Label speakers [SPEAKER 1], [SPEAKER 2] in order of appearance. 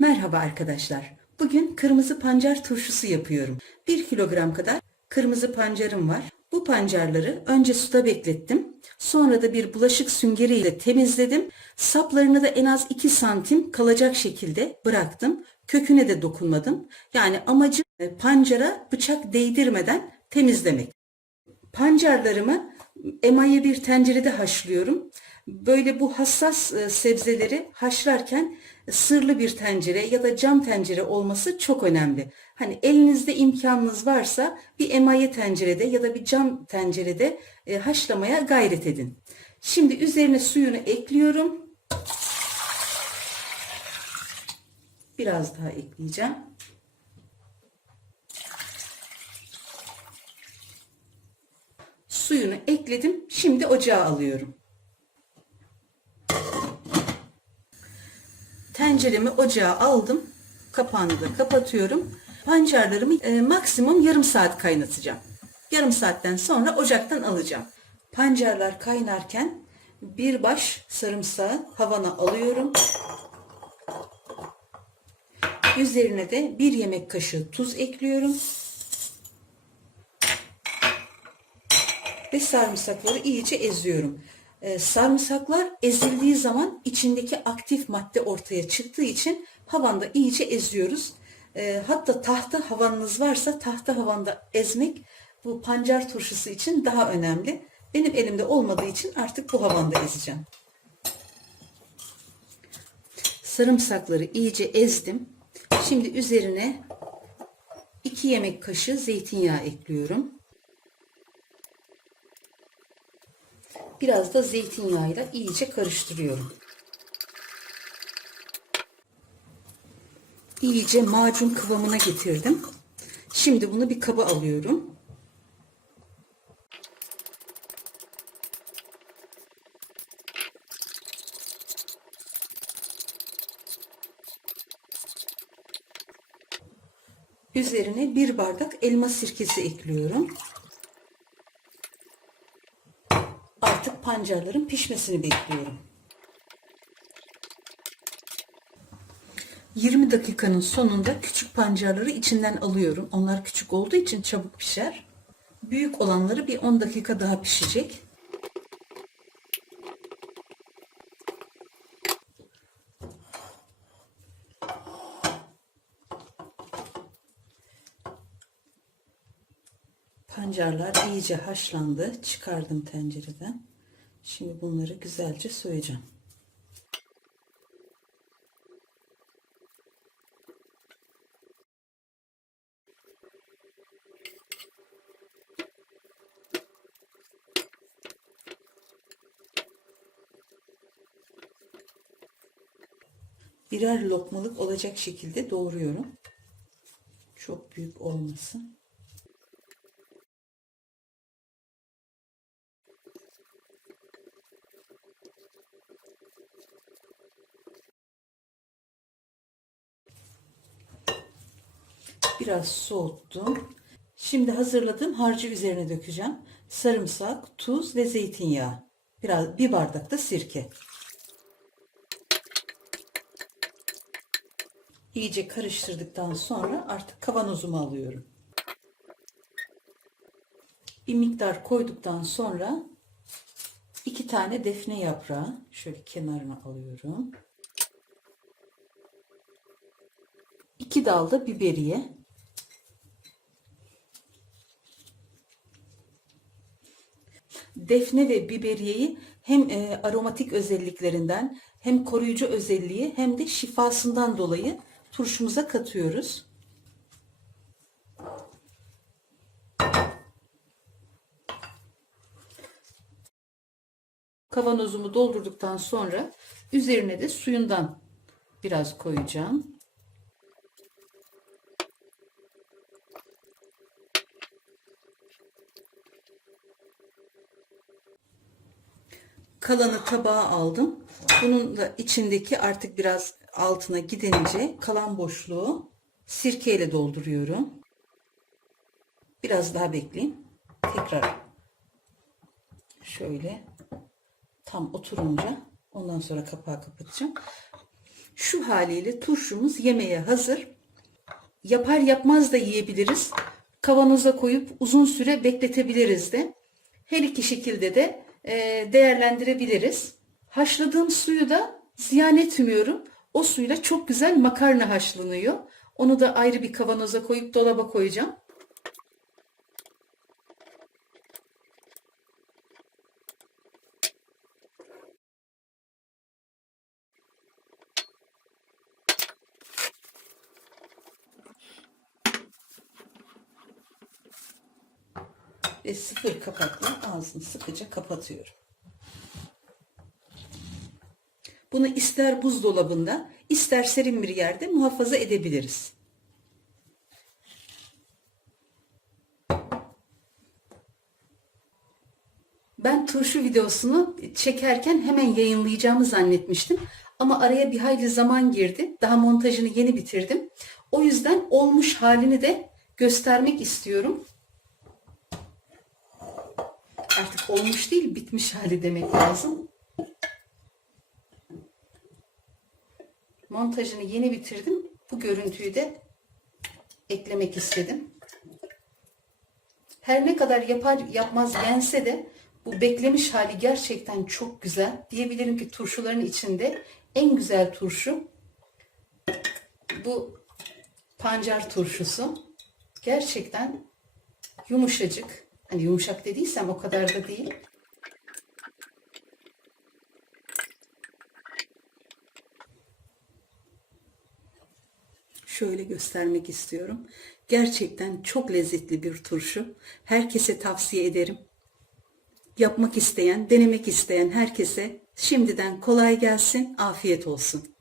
[SPEAKER 1] Merhaba arkadaşlar. Bugün kırmızı pancar turşusu yapıyorum. 1 kilogram kadar kırmızı pancarım var. Bu pancarları önce suda beklettim. Sonra da bir bulaşık süngeriyle temizledim. Saplarını da en az 2 santim kalacak şekilde bıraktım. Köküne de dokunmadım. Yani amacım e, pancara bıçak değdirmeden temizlemek. Pancarlarımı emaye bir tencerede haşlıyorum. Böyle bu hassas e, sebzeleri haşlarken sırlı bir tencere ya da cam tencere olması çok önemli. Hani elinizde imkanınız varsa bir emaye tencerede ya da bir cam tencerede e, haşlamaya gayret edin. Şimdi üzerine suyunu ekliyorum. Biraz daha ekleyeceğim. Suyunu ekledim. Şimdi ocağa alıyorum. Tenceremi ocağa aldım. Kapağını da kapatıyorum. Pancarlarımı e, maksimum yarım saat kaynatacağım. Yarım saatten sonra ocaktan alacağım. Pancarlar kaynarken bir baş sarımsağı havana alıyorum. Üzerine de bir yemek kaşığı tuz ekliyorum. Ve sarımsakları iyice eziyorum. Ee, sarımsaklar ezildiği zaman içindeki aktif madde ortaya çıktığı için havanda iyice eziyoruz. Ee, hatta tahta havanınız varsa tahta havanda ezmek bu pancar turşusu için daha önemli. Benim elimde olmadığı için artık bu havanda ezeceğim. Sarımsakları iyice ezdim. Şimdi üzerine 2 yemek kaşığı zeytinyağı ekliyorum. Biraz da zeytinyağıyla iyice karıştırıyorum. İyice macun kıvamına getirdim. Şimdi bunu bir kaba alıyorum. Üzerine bir bardak elma sirkesi ekliyorum. Artık pancarların pişmesini bekliyorum. 20 dakikanın sonunda küçük pancarları içinden alıyorum. Onlar küçük olduğu için çabuk pişer. Büyük olanları bir 10 dakika daha pişecek. Pancarlar iyice haşlandı. Çıkardım tencereden. Şimdi bunları güzelce soyacağım. Birer lokmalık olacak şekilde doğruyorum. Çok büyük olmasın. Biraz soğuttum. Şimdi hazırladığım harcı üzerine dökeceğim. Sarımsak, tuz ve zeytinyağı. Biraz bir bardak da sirke. İyice karıştırdıktan sonra artık kavanozumu alıyorum. Bir miktar koyduktan sonra iki tane defne yaprağı şöyle kenarına alıyorum. İki dal da biberiye. Defne ve biberiyeyi hem e, aromatik özelliklerinden hem koruyucu özelliği hem de şifasından dolayı turşumuza katıyoruz. Kavanozumu doldurduktan sonra üzerine de suyundan biraz koyacağım. Kalanı tabağa aldım. Bunun da içindeki artık biraz altına gidince kalan boşluğu sirkeyle dolduruyorum. Biraz daha bekleyeyim. Tekrar şöyle tam oturunca ondan sonra kapağı kapatacağım. Şu haliyle turşumuz yemeğe hazır. Yapar yapmaz da yiyebiliriz. Kavanoza koyup uzun süre bekletebiliriz de. Her iki şekilde de değerlendirebiliriz. Haşladığım suyu da ziyan etmiyorum. O suyla çok güzel makarna haşlanıyor. Onu da ayrı bir kavanoza koyup dolaba koyacağım. Ve sıfır kapakla ağzını sıkıca kapatıyorum. Bunu ister buzdolabında, ister serin bir yerde muhafaza edebiliriz. Ben turşu videosunu çekerken hemen yayınlayacağımı zannetmiştim. Ama araya bir hayli zaman girdi. Daha montajını yeni bitirdim. O yüzden olmuş halini de göstermek istiyorum. Artık olmuş değil, bitmiş hali demek lazım. Montajını yeni bitirdim. Bu görüntüyü de eklemek istedim. Her ne kadar yapar yapmaz yense de bu beklemiş hali gerçekten çok güzel. Diyebilirim ki turşuların içinde en güzel turşu bu pancar turşusu. Gerçekten yumuşacık. Hani yumuşak dediysem o kadar da değil. Şöyle göstermek istiyorum. Gerçekten çok lezzetli bir turşu. Herkese tavsiye ederim. Yapmak isteyen, denemek isteyen herkese şimdiden kolay gelsin, afiyet olsun.